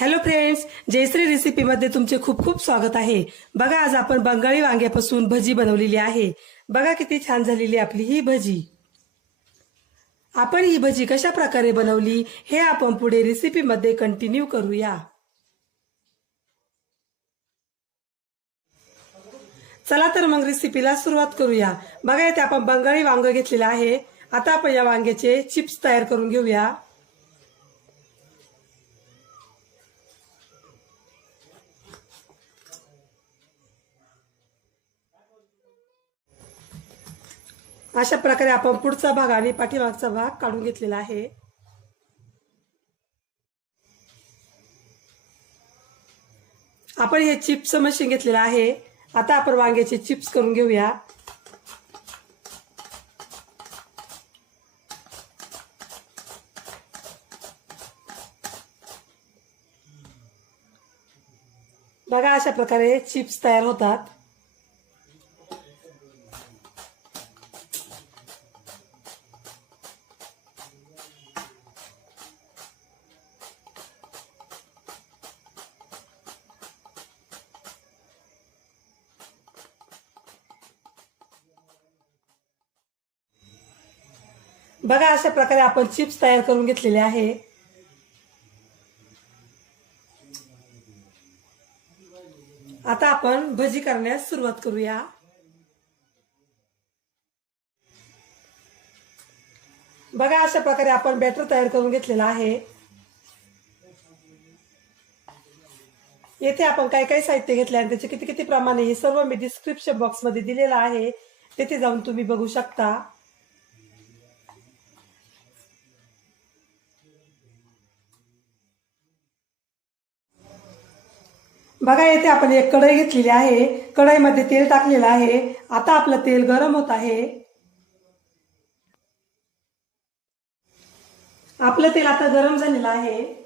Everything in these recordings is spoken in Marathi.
हॅलो फ्रेंड्स, जयश्री रेसिपीमध्ये तुमचे खूप खूप स्वागत आहे। बघा, आज आपण बंगाली वांग्यापासून भजी बनवलेली आहे। बघा किती छान झालेली आपली ही भजी। आपण ही भजी कशा प्रकारे बनवली हे आपण पुढे रेसिपीमध्ये कंटिन्यू करूया। चला तर मग रेसिपीला सुरुवात करूया। बघा, इथे आपण बंगाली वांग घेतलेले आहे। आता आपण या वांग्याचे चिप्स तयार करून घेऊया। अशा प्रकारे आपण पुढचा भाग आणि पाठीमागचा भाग काढून घेतलेला आहे। आपण हे चिप्स मशीन घेतलेलं आहे। आता आपण वांग्याचे चिप्स करून घेऊया। बघा, अशा प्रकारे चिप्स तयार होतात। बघा, अशा प्रकारे आपण चिप्स तयार करून घेतलेले आहे। आता आपण भजी करण्यास सुरुवात करूया। बघा, अशा प्रकारे आपण बॅटर तयार करून घेतलेला आहे। येथे आपण काय काय साहित्य घेतले आणि त्याचे किती किती प्रमाणे हे सर्व मी डिस्क्रिप्शन बॉक्स मध्ये दिलेलं आहे, तेथे जाऊन तुम्ही बघू शकता। बघा, येथे आपण एक कढई घेतलेली आहे। कढईमध्ये तेल टाकलेलं आहे। आता आपलं तेल गरम होत आहे। आपलं तेल आता गरम झालेलं आहे।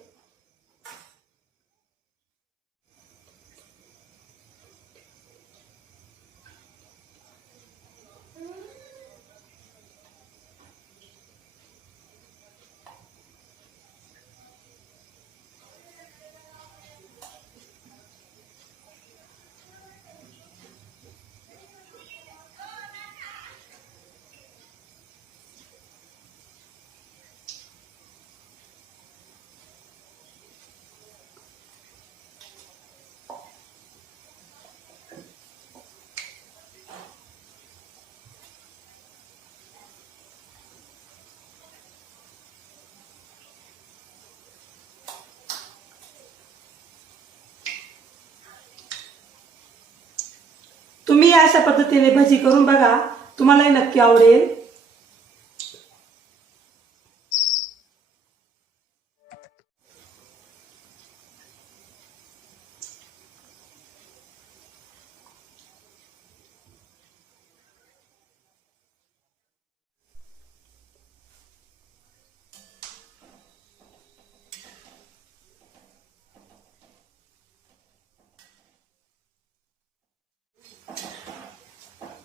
तुम्ही अशा पद्धतीने भजी करून बघा, तुम्हालाही नक्की आवडेल।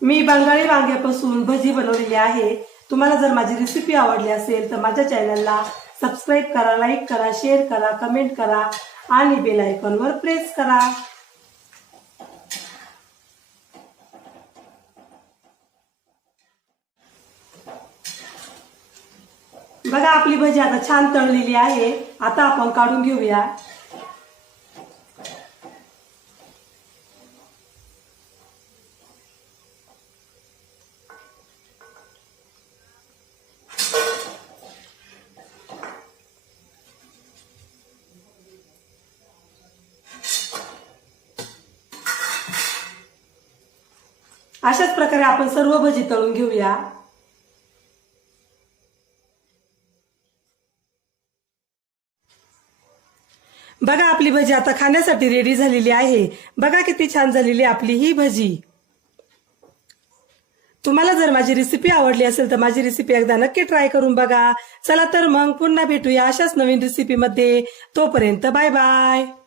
मी बंगाली वांग्यापासून भजी बनवलेली आहे। तुम्हाला जर माझी रेसिपी आवडली असेल तर माझ्या चॅनलला सबस्क्राईब करा, लाईक करा, शेअर करा, कमेंट करा आणि बेल आयकॉनवर प्रेस करा। बघा, आपली भजी आता छान तळलेली आहे। आता आपण काढून घेऊया। अशाच प्रकारे आपण सर्व भजी तळून घेऊया। बघा, आपली भजी आता खाण्यासाठी रेडी झालेली आहे। बघा किती छान झालेली आपली ही भजी। तुम्हाला जर माझी रेसिपी आवडली असेल तर माझी रेसिपी एकदा नक्की ट्राय करून बघा। चला तर मग पुन्हा भेटूया अशाच नवीन रेसिपीमध्ये। तोपर्यंत बाय बाय।